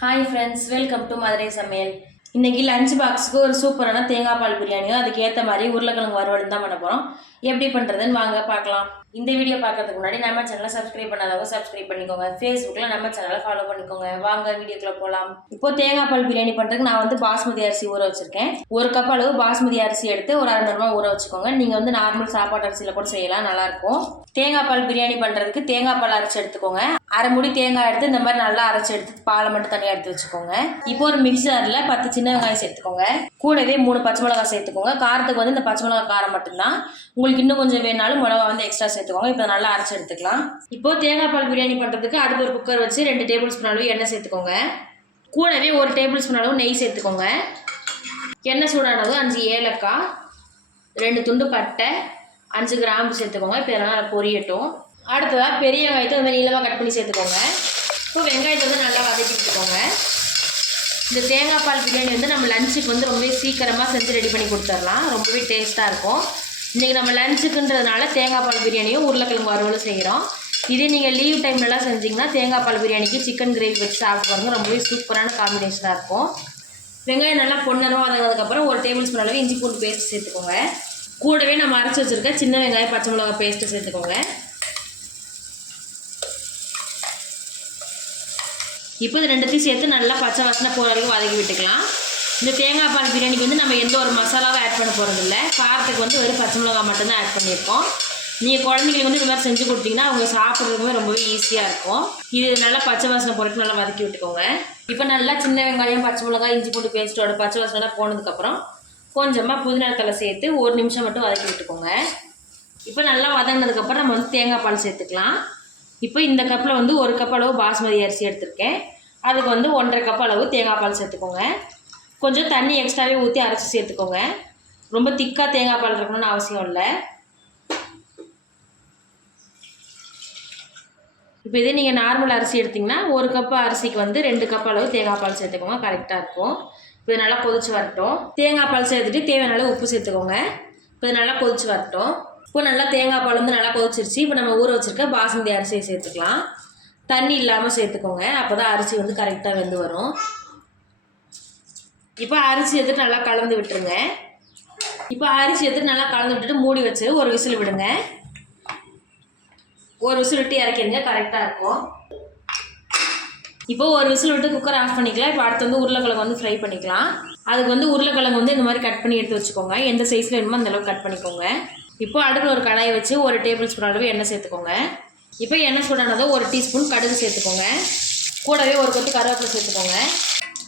Hi friends welcome to Madurai சமையல் இன்றைக்கி lunch பாக்ஸுக்கு ஒரு சூப்பரான தேங்காய் பால் பிரியாணியும் அதுக்கு ஏற்ற மாதிரி உருளைக்கிழங்கு வறுவல் தான் பண்ண போகிறோம் எப்படி பண்ணுறதுன்னு வாங்க பார்க்கலாம். இந்த வீடியோ பார்க்கறதுக்கு முன்னாடி நம்ம சேனலை சப்ஸ்கிரைப் பண்ணாதவங்க சப்ஸ்கிரைப் பண்ணிக்கோங்க. ஃபேஸ்புக்கில் நம்ம சேனலை ஃபாலோ பண்ணிக்கோங்க. வாங்க வீடியோக்குள்ள போகலாம் இப்போ தேங்காய் பால் பிரியாணி பண்ணுறதுக்கு நான் வந்து பாஸ்மதி அரிசி ஊற வச்சிருக்கேன். ஒரு கப் அளவு பாஸ்மதி அரிசி எடுத்து ஒரு அறுநூறுவா ஊற வச்சுக்கோங்க. நீங்கள் வந்து நார்மல் சாப்பாட்டு அரிசியில் கூட செய்யலாம் நல்லாயிருக்கும் தேங்காய் பால் பிரியாணி பண்ணுறதுக்கு தேங்காய் பால் அரிசி எடுத்துக்கோங்க. அரை முடி தேங்காய் எடுத்து இந்த மாதிரி நல்லா அரைச்சி எடுத்து பாலை மட்டும் தனியாக எடுத்து வச்சுக்கோங்க. இப்போ ஒரு மிக்சரில் பத்து சின்ன வெங்காயம் சேர்த்துக்கோங்க. கூடவே மூணு பச்சை மிளகாய் சேர்த்துக்கோங்க. காரத்துக்கு வந்து இந்த பச்சை மிளகாய் காரம் மட்டும்தான். உங்களுக்கு இன்னும் கொஞ்சம் வேணாலும் மிளகா வந்து எக்ஸ்ட்ரா சேர்த்துக்கோங்க. இப்போ நல்லா அரைச்சி எடுத்துக்கலாம். இப்போ தேங்காய் பால் பிரியாணி பண்ணுறதுக்கு அடுப்பு ஒரு குக்கர் வச்சு ரெண்டு டேபிள் ஸ்பூன் அளவு எண்ணெய் சேர்த்துக்கோங்க. கூடவே ஒரு டேபிள் ஸ்பூன் அளவு நெய் சேர்த்துக்கோங்க. எண்ணெய் சூடானது அஞ்சு ஏலக்காய் ரெண்டு துண்டு பட்டை அஞ்சு கிராம்பு சேர்த்துக்கோங்க. இப்போ இதெல்லாம் பொரியட்டும். அடுத்ததாக பெரிய வெங்காயத்தை வந்து மாதிரி நீளமாக கட் பண்ணி சேர்த்துக்கோங்க. இப்போ வெங்காயத்தை வந்து நல்லா வதக்கி விட்டுக்கோங்க. இந்த தேங்காய் பால் பிரியாணி வந்து நம்ம லஞ்சுக்கு வந்து ரொம்பவே சீக்கிரமாக செஞ்சு ரெடி பண்ணி கொடுத்துடலாம். ரொம்பவே டேஸ்ட்டாக இருக்கும். இன்றைக்கி நம்ம லஞ்சுக்குன்றதுனால தேங்காய் பால் பிரியாணியும் உருளைக்கிழங்கு வறுவலும் செய்கிறோம் இதே நீங்கள் லீவ் டைம்லலாம் செஞ்சீங்கன்னா தேங்காய் பால் பிரியாணிக்கு சிக்கன் கிரேவி வச்சு சாப்பிட்டு பாருங்க. ரொம்பவே சூப்பரான காம்பினேஷனாக இருக்கும். வெங்காயம் நல்லா பொன்னரும் வதங்கினதுக்கப்புறம் ஒரு டேபிள் ஸ்பூன் அளவு இஞ்சி பூண்டு பேஸ்ட் சேர்த்துக்கோங்க. கூடவே நம்ம அரைச்சி வச்சுருக்க சின்ன வெங்காயம் பச்சை மிளகாய் பேஸ்ட்டு சேர்த்துக்கோங்க. இப்போ இது ரெண்டுத்தையும் சேர்த்து நல்லா பச்சை வாசனை போகிற அளவுக்கு வதக்கி விட்டுக்கலாம். இந்த தேங்காய் பால் பிரியாணிக்கு வந்து நம்ம எந்த ஒரு மசாலாவும் ஆட் பண்ண போகிறதில்ல காரத்துக்கு வந்து வெறும் பச்சை மிளகாய் மட்டும்தான் ஆட் பண்ணியிருக்கோம். நீங்கள் குழந்தைங்களுக்கு வந்து இந்த மாதிரி செஞ்சு கொடுத்தீங்கன்னா அவங்க சாப்பிட்றதுக்குமே ரொம்பவே ஈஸியாக இருக்கும். இது நல்லா பச்சை வாசனை போட்டு நல்லா வதக்கி விட்டுக்கோங்க. இப்போ நல்லா சின்ன வெங்காயம் பச்சை மிளகாய் இஞ்சி பூண்டு பேஸ்ட்டோட பச்சை வாசனை போனதுக்கப்புறம் கொஞ்சமாக புதினா தலை சேர்த்து ஒரு நிமிஷம் மட்டும் வதக்கி விட்டுக்கோங்க. இப்போ நல்லா வதங்கினதுக்கப்புறம் நம்ம வந்து தேங்காய் பால் சேர்த்துக்கலாம். இப்போ இந்த கப்பில் வந்து ஒரு கப் அளவு பாஸ்மதி அரிசி எடுத்திருக்கேன். அதுக்கு வந்து ஒன்றரை கப் அளவு தேங்காய் பால் சேர்த்துக்கோங்க. கொஞ்சம் தண்ணி எக்ஸ்ட்ராவே ஊற்றி அரைச்சி சேர்த்துக்கோங்க. ரொம்ப திக்காக தேங்காய் பால் இருக்கணும்னு அவசியம் இல்லை. இப்போ இதே நீங்கள் நார்மல் அரிசி எடுத்திங்கன்னா ஒரு கப் அரிசிக்கு வந்து ரெண்டு கப் அளவு தேங்காய் பால் சேர்த்துக்கோங்க. கரெக்டாக இருக்கும். இப்போ இது நல்லா கொதிச்சு வரட்டும். தேங்காய் பால் சேர்த்துட்டு தேவையான அளவு உப்பு சேர்த்துக்கோங்க. இப்போ இது நல்லா கொதிச்சு வரட்டும். இப்போ நல்லா தேங்காய் பால் வந்து நல்லா கொதிச்சிருச்சு. இப்போ நம்ம ஊற வச்சுருக்க பாசுமதி அரிசியை சேர்த்துக்கலாம். தண்ணி இல்லாமல் சேர்த்துக்கோங்க. அப்போ தான் அரிசி வந்து கரெக்டாக வெந்து வரும். இப்போ அரிசி எடுத்துட்டு நல்லா கலந்து விட்டுருங்க. இப்போ அரிசி எடுத்துட்டு நல்லா கலந்து விட்டுட்டு மூடி வச்சு ஒரு விசில் விடுங்க. ஒரு விசில் விட்டு இறக்கிடுங்க. கரெக்டாக இருக்கும். இப்போ ஒரு விசில் விட்டு குக்கர் ஆஃப் பண்ணிக்கலாம். இப்போ அடுத்து வந்து உருளைக்கிழங்கு வந்து ஃப்ரை பண்ணிக்கலாம். அதுக்கு வந்து உருளைக்கிழங்கு வந்து இந்த மாதிரி கட் பண்ணி எடுத்து வச்சுக்கோங்க. எந்த சைஸில் வேணுமோ அந்தளவுக்கு கட் பண்ணிக்கோங்க. இப்போ அடுப்பில் ஒரு கடாயை வச்சு ஒரு டேபிள் ஸ்பூன் அளவு எண்ணெய் சேர்த்துக்கோங்க. இப்போ எண்ணெய் சூடானதும் ஒரு டீஸ்பூன் கடுகு சேர்த்துக்கோங்க. கூடவே ஒரு கொத்து கருவேப்பிலை சேர்த்துக்கோங்க.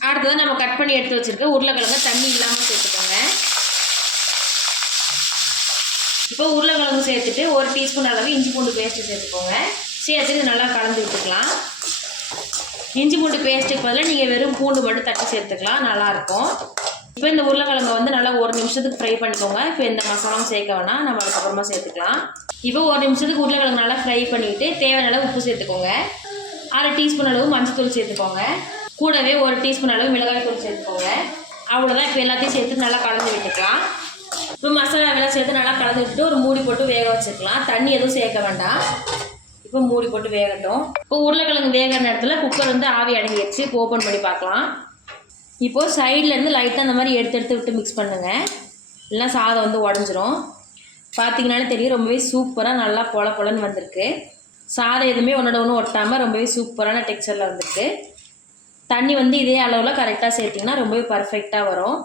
அடுத்தது நம்ம கட் பண்ணி எடுத்து வச்சுருக்க உருளைக்கிழங்கு தண்ணி இல்லாமல் சேர்த்துக்கோங்க. இப்போ உருளைக்கிழங்கு சேர்த்துட்டு ஒரு டீஸ்பூன் அளவு இஞ்சி பூண்டு பேஸ்ட்டு சேர்த்துக்கோங்க. சேர்த்து இது நல்லா கலந்து விட்டுக்கலாம். இஞ்சி பூண்டு பேஸ்ட்டுக்கு பதிலாக நீங்கள் வெறும் பூண்டு மட்டும் தட்டி சேர்த்துக்கலாம். நல்லாயிருக்கும் இப்போ இந்த உருளைக்கிழங்கு வந்து நல்லா ஒரு நிமிஷத்துக்கு ஃப்ரை பண்ணிக்கோங்க. இப்போ இந்த மசாலாவும் சேர்க்க வேணாம். நம்ம அதுக்கப்புறமா சேர்த்துக்கலாம். இப்போ ஒரு நிமிஷத்துக்கு உருளைக்கிழங்கு நல்லா ஃப்ரை பண்ணிவிட்டு தேவையான அளவு உப்பு சேர்த்துக்கோங்க. அரை டீஸ்பூன் அளவு மஞ்சத்தூள் சேர்த்துக்கோங்க. கூடவே ஒரு டீஸ்பூன் அளவு மிளகாய் தூள் சேர்த்துக்கோங்க. அவ்வளோதான் இப்போ எல்லாத்தையும் சேர்த்து நல்லா கலந்து விட்டுக்கலாம். இப்போ மசாலாவெல்லாம் சேர்த்து நல்லா கலந்து விட்டுட்டு ஒரு மூடி போட்டு வேக வச்சுக்கலாம் தண்ணி எதுவும் சேர்க்க வேண்டாம். இப்போ மூடி போட்டு வேகட்டும். இப்போ உருளைக்கிழங்கு வேகிற நேரத்தில் குக்கர் வந்து ஆவி அடங்கிடுச்சு இப்போ ஓப்பன் பண்ணி பார்க்கலாம். இப்போது சைட்லேருந்து லைட்டாக அந்த மாதிரி எடுத்து எடுத்து விட்டு மிக்ஸ் பண்ணுங்கள் இல்லைன்னா சாதம் வந்து உடஞ்சிரும். பார்த்தீங்கனாலே தெரியும் ரொம்பவே சூப்பராக நல்லா பொல பொலன்னு வந்திருக்கு. சாதம் எதுவுமே ஒன்றோட ஒன்று ஒட்டாமல் ரொம்பவே சூப்பரான டெக்ஸ்சரில் வந்திருக்கு. தண்ணி வந்து இதே அளவில் கரெக்டாக சேர்த்திங்கன்னா ரொம்பவே பர்ஃபெக்டாக வரும்.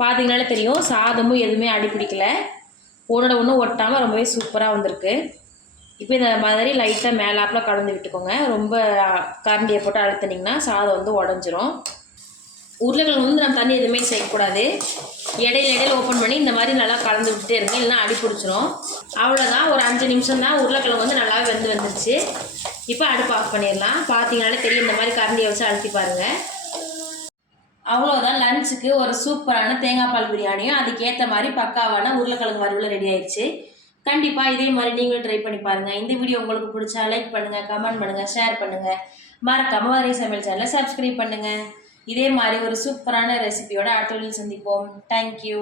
பார்த்தீங்கனாலே தெரியும் சாதமும் எதுவுமே அடி பிடிக்கல. ஒன்றோட ஒன்று ஒட்டாமல் ரொம்பவே சூப்பராக வந்திருக்கு. இப்போ இந்த மாதிரி லைட்டாக மேலாப்பில் கலந்து விட்டுக்கோங்க. ரொம்ப கரண்டியை போட்டு அழுத்துனிங்கன்னா சாதம் வந்து உடஞ்சிரும். உருளைக்கிழங்கு வந்து நம்ம தண்ணி எதுவுமே சேர்க்கக்கூடாது. இடையில இடையில ஓப்பன் பண்ணி இந்த மாதிரி நல்லா கலந்து விட்டுட்டே இருங்க. இல்லைன்னா அடி பிடிச்சிரும். அவ்வளோதான் ஒரு அஞ்சு நிமிஷம் தான் உருளைக்கிழங்கு வந்து நல்லா வெந்து வந்துருச்சு. இப்போ அடுப்பு ஆஃப் பண்ணிடலாம். பார்த்தீங்கனாலே தெரியும். இந்த மாதிரி கரண்டியை வச்சு அழுத்தி பாருங்கள் அவ்வளோதான் லஞ்சுக்கு ஒரு சூப்பரான தேங்காய் பால் பிரியாணியும் அதுக்கேற்ற மாதிரி பக்காவான உருளைக்கிழங்கு வறுவல் ரெடி ஆயிடுச்சு. கண்டிப்பாக இதே மாதிரி நீங்களும் ட்ரை பண்ணி பாருங்கள் இந்த வீடியோ உங்களுக்கு பிடிச்சா லைக் பண்ணுங்கள் கமெண்ட் பண்ணுங்கள் ஷேர் பண்ணுங்கள் மறக்காமல் வரைய சமையல் சேனலை சப்ஸ்கிரைப் பண்ணுங்கள் இதே மாதிரி ஒரு சூப்பரான ரெசிபியோட அடுத்த வீடியோவில் சந்திப்போம். தேங்க்யூ